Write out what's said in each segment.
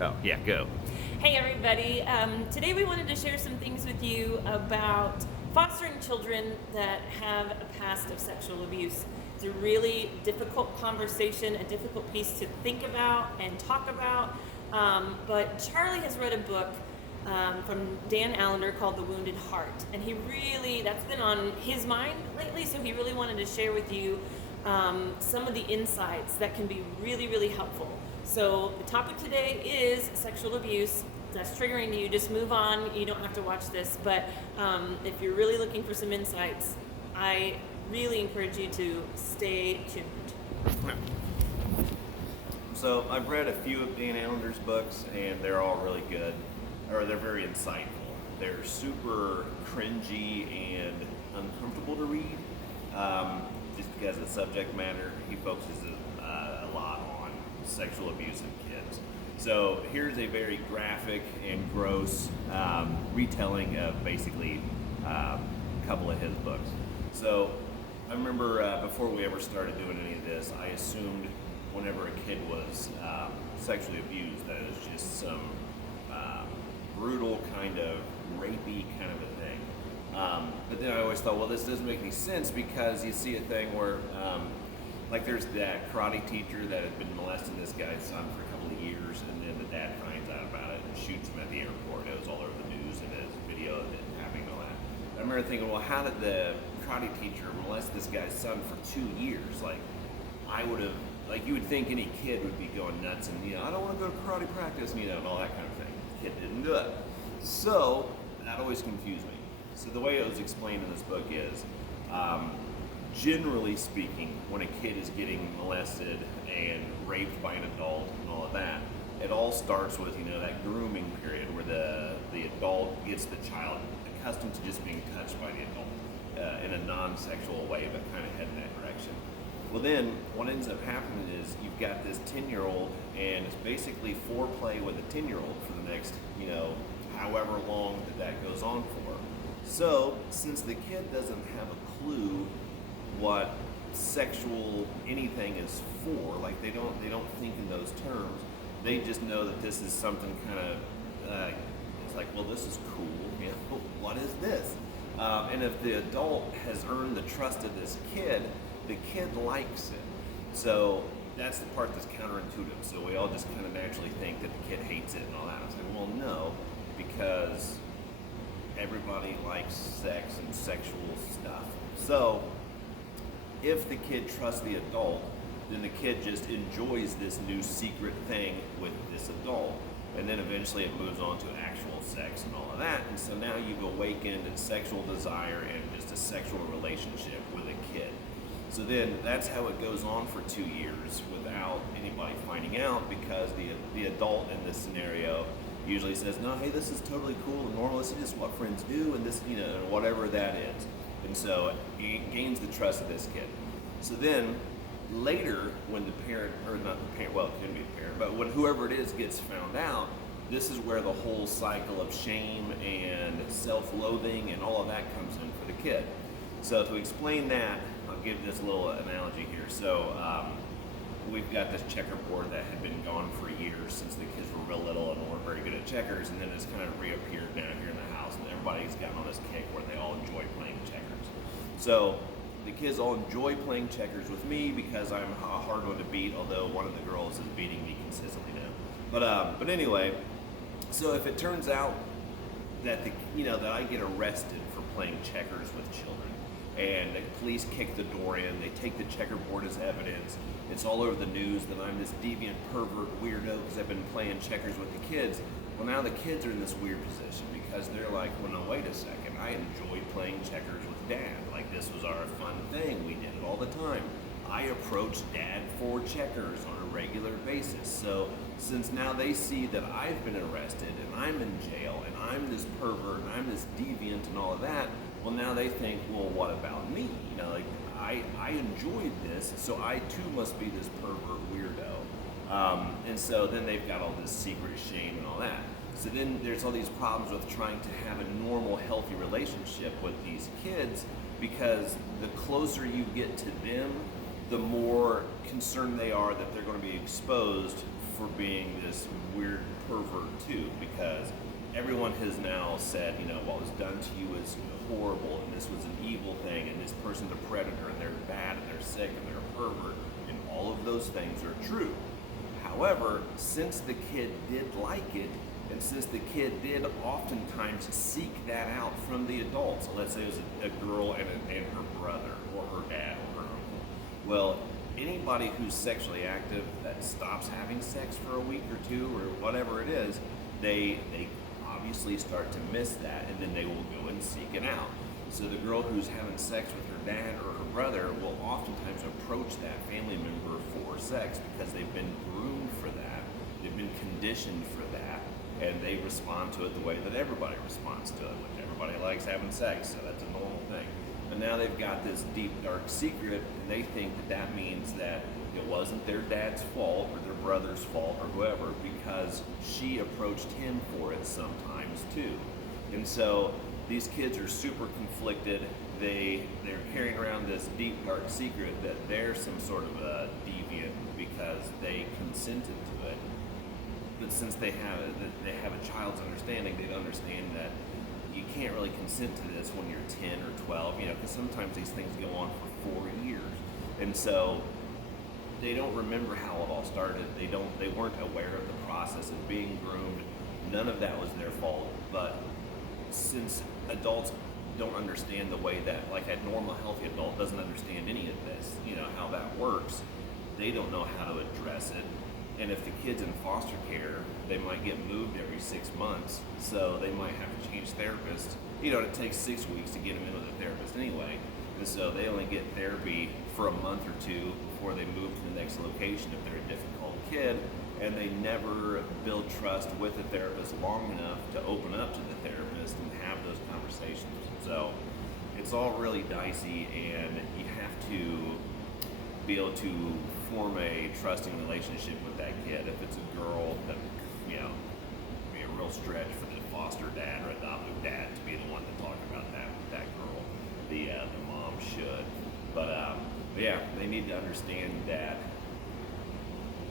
Oh, yeah, go. Hey everybody, today we wanted to share some things with you about fostering children that have a past of sexual abuse. It's a really difficult conversation, a difficult piece to think about and talk about, but Charlie has read a book from Dan Allender called The Wounded Heart, and that's been on his mind lately, so he really wanted to share with you some of the insights that can be really, really helpful. So the topic today is sexual abuse. If that's triggering to you, just move on. You don't have to watch this. But if you're really looking for some insights, I really encourage you to stay tuned. So I've read a few of Dan Allender's books, and they're all really good, or they're very insightful. They're super cringy and uncomfortable to read, just because of the subject matter. He focuses a lot on sexual abuse of kids. So here's a very graphic and gross retelling of basically a couple of his books. So I remember before we ever started doing any of this, I assumed whenever a kid was sexually abused that it was just some brutal kind of rapey kind of a thing. But then I always thought, well, this doesn't make any sense, because you see a thing where like there's that karate teacher that had been molesting this guy's son for a couple of years, and then the dad finds out about it and shoots him at the airport. It was all over the news, and there's a video of it happening and all that. I remember thinking, well, how did the karate teacher molest this guy's son for 2 years? Like, you would think any kid would be going nuts and, I don't want to go to karate practice, and all that kind of thing. The kid didn't do it. So that always confused me. So the way it was explained in this book is, generally speaking, when a kid is getting molested and raped by an adult and all of that, it all starts with, that grooming period where the adult gets the child accustomed to just being touched by the adult in a non-sexual way, but kind of head in that direction. Well, then what ends up happening is you've got this 10-year-old, and it's basically foreplay with a 10-year-old for the next, however long that goes on for. So since the kid doesn't have a clue what sexual anything is for, like they don't think in those terms, they just know that this is something kind of it's like, well, this is cool, what is this? And if the adult has earned the trust of this kid, the kid likes it. So that's the part that's counterintuitive. So we all just kind of naturally think that the kid hates it and all that. I was like, well, no, because everybody likes sex and sexual stuff. So if the kid trusts the adult, then the kid just enjoys this new secret thing with this adult. And then eventually it moves on to actual sex and all of that. And so now you've awakened a sexual desire and just a sexual relationship with a kid. So then that's how it goes on for 2 years without anybody finding out, because the adult in this scenario usually says, no, hey, this is totally cool and normal. This is just what friends do, and this, whatever that is. And so it gains the trust of this kid. So then later, when the parent, or not the parent, well, it couldn't be the parent, but when whoever it is gets found out, this is where the whole cycle of shame and self-loathing and all of that comes in for the kid. So to explain that, I'll give this little analogy here. So we've got this checkerboard that had been gone for years since the kids were real little and weren't very good at checkers, and then it's kind of reappeared down here in the house, and everybody's gotten on this kick where they all enjoy playing checkers. So the kids all enjoy playing checkers with me because I'm a hard one to beat, although one of the girls is beating me consistently now. But anyway, so if it turns out that that I get arrested for playing checkers with children, and the police kick the door in, they take the checkerboard as evidence, it's all over the news that I'm this deviant pervert weirdo because I've been playing checkers with the kids. Well, now the kids are in this weird position because they're like, well, no, wait a second, I enjoy playing checkers with Dad. Like, this was our fun thing, we did it all the time. I approach Dad for checkers on a regular basis. So since now they see that I've been arrested and I'm in jail and I'm this pervert and I'm this deviant and all of that, well, now they think, well, what about me? I enjoyed this, so I too must be this pervert weirdo. And so then they've got all this secret shame and all that. So then there's all these problems with trying to have a normal, healthy relationship with these kids, because the closer you get to them, the more concerned they are that they're going to be exposed for being this weird pervert too, because everyone has now said, what was done to you is horrible, and this was an evil thing, and this person's a predator, and they're bad, and they're sick, and they're a pervert, and all of those things are true. However, since the kid did like it, and since the kid did oftentimes seek that out from the adults, so let's say it was a girl and her brother, or her dad, or her uncle, well, anybody who's sexually active that stops having sex for a week or two, or whatever it is, they obviously start to miss that, and then they will go and seek it out. So the girl who's having sex with her dad or her brother will oftentimes approach that family member for sex because they've been groomed for that, they've been conditioned for that, and they respond to it the way that everybody responds to it, which everybody likes having sex, so that's a normal thing. And now they've got this deep, dark secret, and they think that means that it wasn't their dad's fault or their brother's fault or whoever, because she approached him for it sometimes too. And so these kids are super conflicted. They're carrying around this deep, dark secret that they're some sort of a deviant because they consented to it. But since they have a child's understanding, they understand that you can't really consent to this when you're 10 or 12, because sometimes these things go on for 4 years. And so they don't remember how it all started. They weren't aware of the process of being groomed. None of that was their fault. But since adults don't understand the way that, like a normal, healthy adult doesn't understand any of this, how that works, they don't know how to address it. And if the kid's in foster care, they might get moved every 6 months, so they might have to change therapists. It takes 6 weeks to get them in with a therapist anyway, and so they only get therapy for a month or two before they move to the next location if they're a difficult kid, and they never build trust with the therapist long enough to open up to the therapist and have those conversations. So it's all really dicey, and you have to be able to form a trusting relationship with that kid. If it's a girl, that be a real stretch for the foster dad or adoptive dad to be the one to talk about that with that girl. The mom should, but yeah, they need to understand that.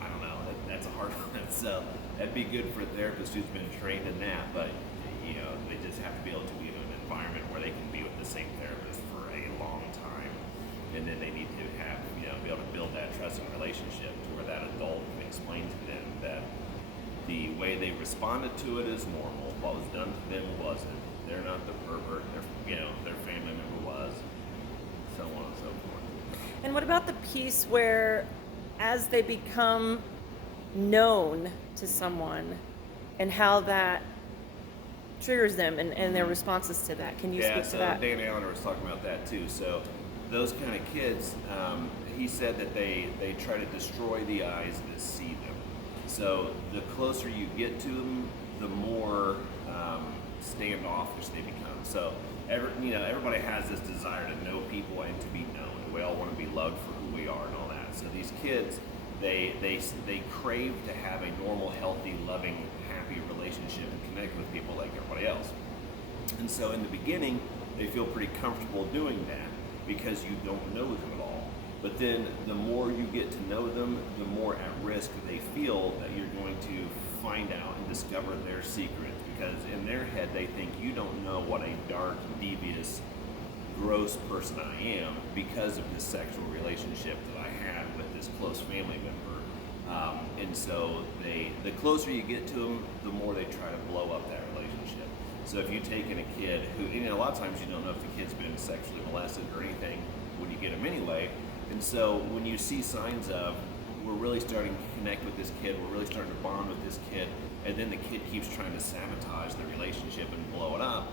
I don't know. That's a hard one. So that'd be good for a therapist who's been trained in that, but they just have to be able to be in an environment where they can be with the same therapist for a long time, and then they need to have be able to build that trusting relationship to where that adult can explain to them that the way they responded to it is normal. What was done to them wasn't. They're not the pervert. Their family member was. So on and so forth. And what about the piece where, as they become known to someone, and how that triggers them and their responses to that? Can you speak to that? Dan Allender was talking about that too. So those kind of kids, he said that they try to destroy the eyes that see them. So the closer you get to them, the more standoffish they become. So everybody has this desire to know people and to be known. We all want to be loved for who we are and all that. So these kids, they crave to have a normal, healthy, loving, happy relationship and connect with people like everybody else. And so in the beginning, they feel pretty comfortable doing that because you don't know them at all. But then the more you get to know them, the more at risk they feel that you're going to find out and discover their secrets, because in their head they think you don't know what a dark, devious, gross person I am because of this sexual relationship that I had with this close family member. And so the closer you get to them, the more they try to blow up that relationship. So if you take in a kid who, a lot of times you don't know if the kid's been sexually molested or anything when you get them anyway. And so when you see signs of, we're really starting to connect with this kid, we're really starting to bond with this kid, and then the kid keeps trying to sabotage the relationship and blow it up,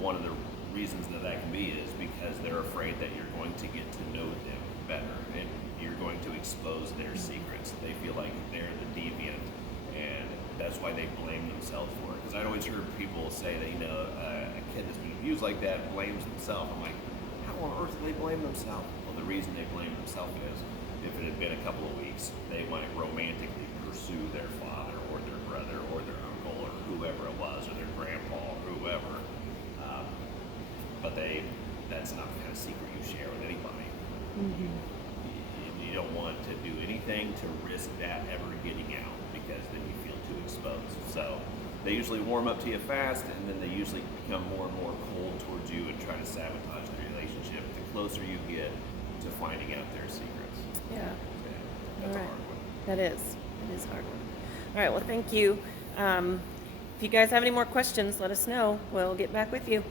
one of the reasons that can be is because they're afraid that you're going to get to know them better and you're going to expose their secrets. They feel like they're the deviant, and that's why they blame themselves for it. Because I always heard people say that, a kid that's been abused like that blames himself. I'm like, how on earth do they blame themselves? Well, the reason they blame themselves is if it had been a couple of weeks, they might romantically pursue their father or their brother or their uncle or whoever it was, or their grandpa or whoever. But that's not the kind of secret you share with anybody. Mm-hmm. You don't want to do anything to risk that ever getting out, because then you feel too exposed. So they usually warm up to you fast, and then they usually become more and more cold towards you and try to sabotage the relationship the closer you get to finding out their secrets. Yeah. That's All a right. hard one. That is. It is a hard one. All right. Well, thank you. If you guys have any more questions, let us know. We'll get back with you.